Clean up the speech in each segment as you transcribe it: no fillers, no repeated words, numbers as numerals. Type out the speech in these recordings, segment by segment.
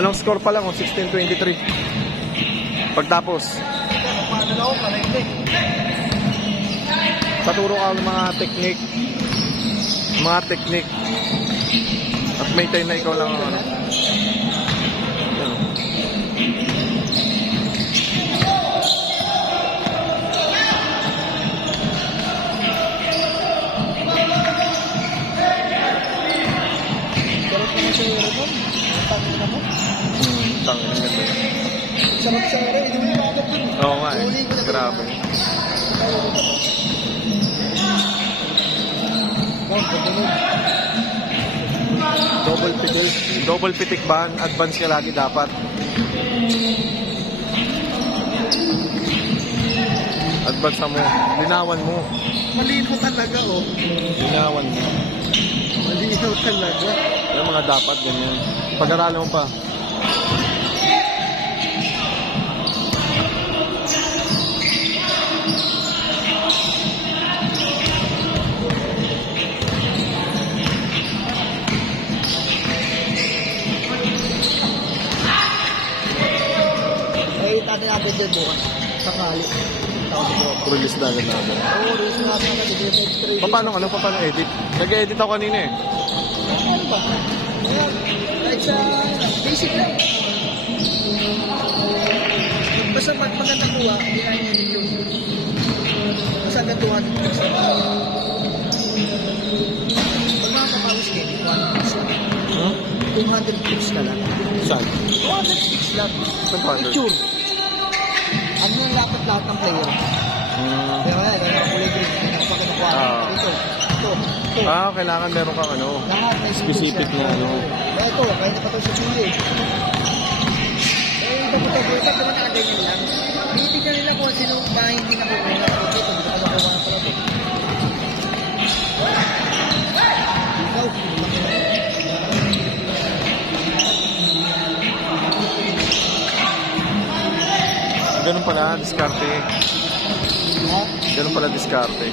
Anong score pa lang? 16-23. Pagtapos. Paturo ka ng mga technique. Mga technique. At may time na ikaw lang ano. Tangin ng ganda. Sarap siya rin, hindi mo makakap dun. Oo nga eh. Grabe. Double pedal. Double pitik ba? Advance ka lagi dapat. Advance na mo. Linawan mo. Malinaw talaga oh. Linawan mo. Malinaw talaga. Yung mga dapat ganyan. Pag-aralan mo pa. Eh, tani natin dyan bukas. Sakali. Release na agad natin. Oo, release na natin natin. Paano edit? Nag-edit ako kanina eh. Ano ba? Ayan, kahit sa basic lang. Basta magandang kuha, hindi na yun yung basta hanggang 200 plus. Pag mga kapawis kayo, 200 plus ka lang. Saan? 200 lang. Saan 200? Picture. Ano yung lahat ng player? Kaya wala, kaya kulay green. Napakinukuha. Ito. Kailangan meron kang ano. Lahat may Specific na ano. Kaya ito, kaya na pa ito sa Chile. Dapat naman nakaganyan lang. Titignan nila kung sino ba hindi nakukuha. Ito, hindi ka nakukuha na pala ito. Ikaw, Ganun pala, diskarte. Ganun pala, diskarte.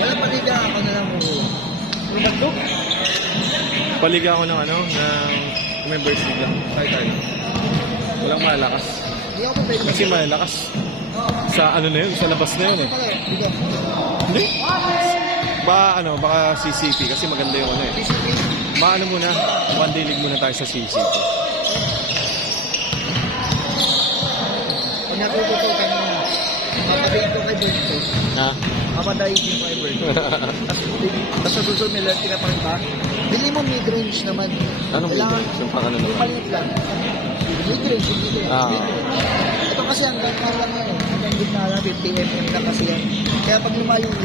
wala paliga ako na lang mo. Ano ba ito? Paliga ako ng ano, ng members liga. Tayo. Walang malakas. Hindi ako pwede. Kasi malakas. Sa ano na yun, sa labas na yun eh. Biga. Hindi. Baka CCP kasi maganda yung ano eh. Baka ano muna, one day league muna tayo sa CCP. Pag natututo ka na, mapadayin ko kay Berto. Ha? Mapadayin ko kay Berto. Tapos sa susunod may lati ka pa rin ba? Bili mo mid-range naman. Anong Kailangan, mid-range? Yung pang ano yung naman? maliit lang. Mid-range. Ito kasi hanggang lang yan. Hanggang gitna lang, 50 mm lang kasi yan. Kaya pag lumayo yan,